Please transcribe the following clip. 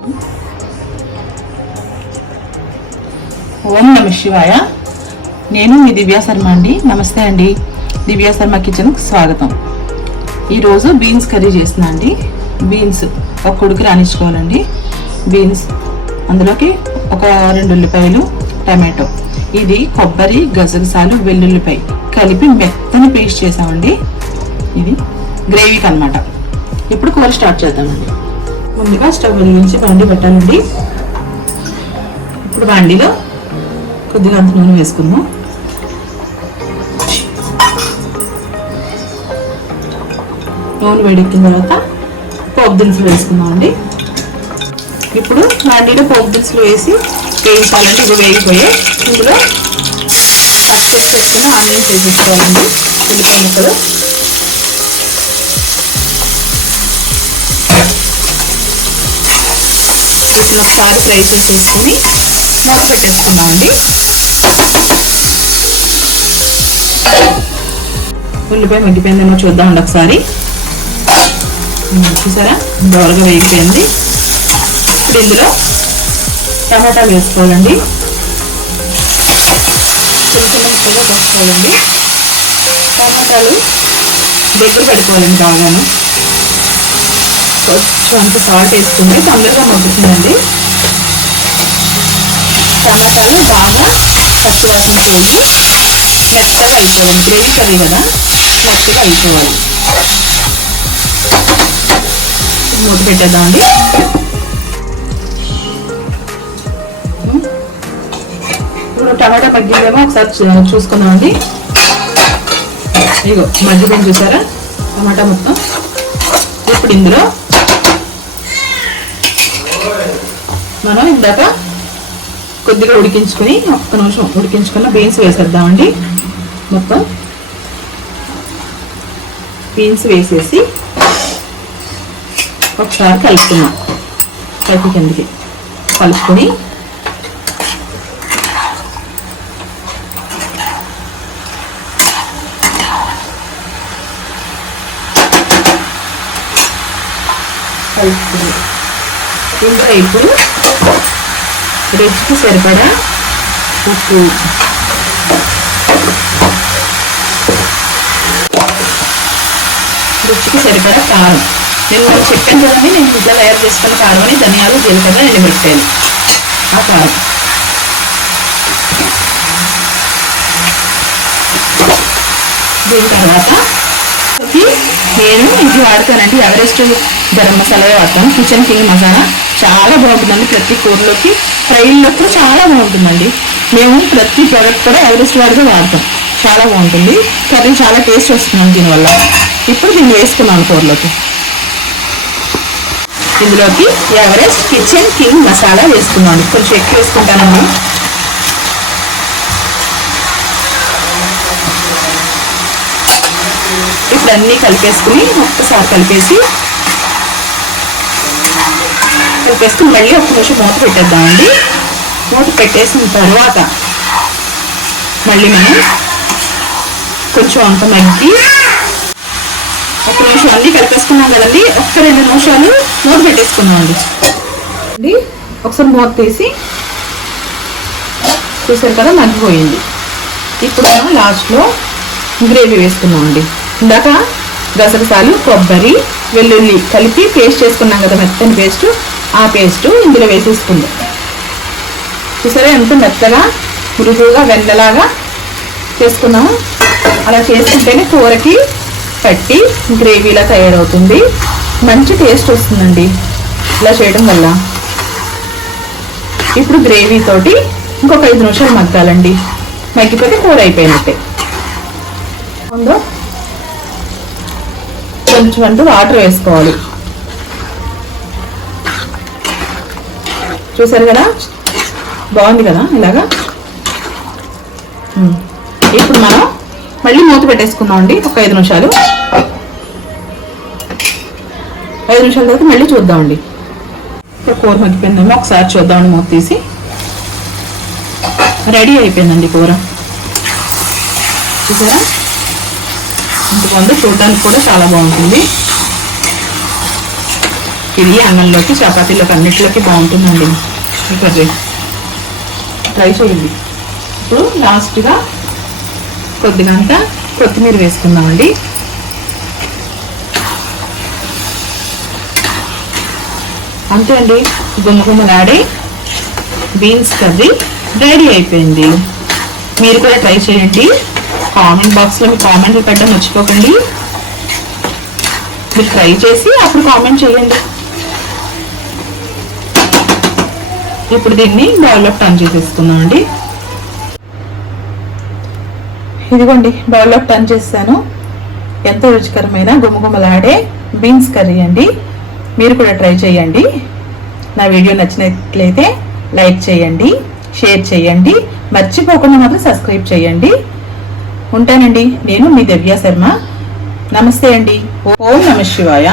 ఓం నమ శివాయ. నేను మీ దివ్యా శర్మ అండి. నమస్తే అండి. దివ్యా శర్మ కిచెన్కి స్వాగతం. ఈరోజు బీన్స్ కర్రీ చేస్తున్నా అండి. బీన్స్ ఒక ఉడికి రానిచ్చుకోవాలండి. బీన్స్ అందులోకి ఒక 2 ఉల్లిపాయలు, టమాటో, ఇది కొబ్బరి, గసగసాలు, వెల్లుల్లిపాయ కలిపి మెత్తని పేస్ట్ చేసామండి. ఇది గ్రేవీకి అన్నమాట. ఇప్పుడు కూర స్టార్ట్ చేద్దామండి. ముందుగా స్టవ్ వెలిగించి బాండి పెట్టాలండి. ఇప్పుడు బాండిలో కొద్దిగా అంత నూనె వేసుకుందాం. నూనె వేడెక్కిన తర్వాత పోపు దినుసులు వేసుకుందాం అండి. ఇప్పుడు బాండీలో పోపు దినుసులు వేసి వేయించాలంటే ఇది వేగిపోయి ఇందులో కట్ చేసి పెట్టుకుని ఆనియన్స్ వేసేసుకోవాలండి. ఉల్లిపాయ ముక్కలు ఒకసారి ఫ్రై చేసేసుకుని మూత పెట్టేసుకున్నామండి. ఉల్లిపాయ మగ్గిపోయిందేమో చూద్దామండి ఒకసారి. చూసారా, దోరగా వేగిపోయింది. ఇప్పుడు ఇందులో టమాటాలు వేసుకోవాలండి. చిన్న చిన్న ముక్కలుగా వేసుకోవాలండి. టమాటాలు దగ్గర పెట్టుకోవాలండి బాగాను. కొంచెం అంత సాల్ట్ వేసుకుంటే తొందరగా మగ్గుతుందండి. టమాటాలు బాగా పచ్చివాసన పోయి మెత్తగా అయిపోవాలి. గ్రేవీ కర్రీ కదా, మెత్తగా అయిపోవాలి. మూత పెట్టేద్దామండి. ఇప్పుడు టమాటా మగ్గిందేమో ఒకసారి చూసుకుందామండి. ఇగో మగ్గిపోయింది చూసారా టమాటా మొత్తం. ఇప్పుడు ఇందులో మనం ఇందాక కొద్దిగా ఉడికించుకుని ఒక్క నిమిషం ఉడికించుకున్న బీన్స్ వేసేద్దామండి. మొత్తం బీన్స్ వేసేసి ఒకసారి కలుపుకున్నాం. పైకి కిందకి కలుపుకొని ఇందులో ఇప్పుడు రుచికి సరిపడా ఉప్పు, రుచికి సరిపడా కారం. నేను వాళ్ళు చెప్పాను కదండి, నేను ఇంట్లో తయారు చేసుకున్న కారం అని, ధనియాలు, జీలకర్ర, ఎండుమిరపకాయలు, ఆ కారం. దీని తర్వాత నేను ఇది వాడతానండి, ఎవరెస్ట్ గరం మసాలా వాడతాను. కిచెన్ కింగ్ మసాలా చాలా బాగుంటుందండి. ప్రతి కూరలోకి, ఫ్రైల్లో కూడా చాలా బాగుంటుందండి. మేము ప్రతి ప్రోడక్ట్ కూడా ఎవరెస్ట్ వాడిగా వాడతాం. చాలా బాగుంటుంది కర్రీ, చాలా టేస్ట్ వస్తుంది దీనివల్ల. ఇప్పుడు దీన్ని వేసుకున్నాను కూరలోకి. ఇందులోకి ఎవరెస్ట్ కిచెన్ కింగ్ మసాలా వేసుకున్నాను. కొంచెం ఎక్కువ వేసుకుంటానండి. ఇప్పుడు అన్నీ కలిపేసుకుని ఒక్కసారి కలిపేసుకుని మళ్ళీ ఒక్క నిమిషం మూత పెట్టేద్దామండి. మూత పెట్టేసిన తర్వాత మళ్ళీ మనం కొంచెం అంత మగ్గి ఒక్క నిమిషం అన్నీ కలిపేసుకున్నాం కదండి. ఒక్క 2 నిమిషాలు మూత పెట్టేసుకున్నామండి. ఒకసారి మూత తీసి చూసారు కదా, మగ్గిపోయింది. ఇప్పుడు మనం లాస్ట్లో గ్రేవీ వేసుకున్నామండి. ఇందాక గసగసాలు, కొబ్బరి, వెల్లుల్లి కలిపి పేస్ట్ చేసుకున్నాం కదా, మెత్తని పేస్ట్. ఆ పేస్ట్ ఇందులో వేసేసుకుందాం. చూసారా ఎంత మెత్తగా మృదువుగా వెన్నలాగా చేసుకున్నాము. అలా చేసుకుంటేనే కూరకి పట్టి గ్రేవీలా తయారవుతుంది. మంచి టేస్ట్ వస్తుందండి ఇలా చేయడం వల్ల. ఇప్పుడు గ్రేవీ తోటి ఇంకొక 5 నిమిషాలు మగ్గాలండి. మగ్గిపోతే కూర అయిపోయినట్టే. ముందు కొంచెం అంటూ వాటర్ వేసుకోవాలి. చూసారు కదా, బాగుంది కదా ఇలాగా. ఇప్పుడు మనం మళ్ళీ మూత పెట్టేసుకుందాం అండి ఒక 5 నిమిషాలు. 5 నిమిషాల తర్వాత మళ్ళీ చూద్దామండి. ఇప్పుడు కూర మగ్గిపోయిందేమో ఒకసారి చూద్దామండి. మూత తీసి రెడీ అయిపోయిందండి కూర. చూసారా ఇంత బాగుంది, చూడడానికి కూడా చాలా బాగుంటుంది. ఇది అన్నంలోకి చపాతీలోకి అన్నిటిలోకి బాగుంటుందండి ఈ కర్రీ. ట్రై చేయండి. ఇప్పుడు లాస్ట్గా కొద్దిగా అంతా కొత్తిమీర వేసుకుందామండి. అంతే అండి, గుమ్మగుమ్మలాడే బీన్స్ కర్రీ రెడీ అయిపోయింది. మీరు కూడా ట్రై చేయండి. కామెంట్ బాక్స్లో మీ కామెంట్లు పెట్టడం మర్చిపోకండి. మీరు ట్రై చేసి అప్పుడు కామెంట్ చేయండి. ఇప్పుడు దీన్ని బౌల్లో టర్న్ చేసేసుకుందామండి. ఇదిగోండి బౌల్లో టర్న్ చేస్తాను. ఎంతో రుచికరమైన గుమ్మగుమ్మలాడే బీన్స్ కర్రీ అండి. మీరు కూడా ట్రై చేయండి. నా వీడియో నచ్చినట్లయితే లైక్ చేయండి, షేర్ చేయండి, మర్చిపోకుండా మాత్రం సబ్స్క్రైబ్ చేయండి. ఉంటానండి. నేను మీ దివ్య శర్మ. నమస్తే అండి. ఓం నమః శివాయ.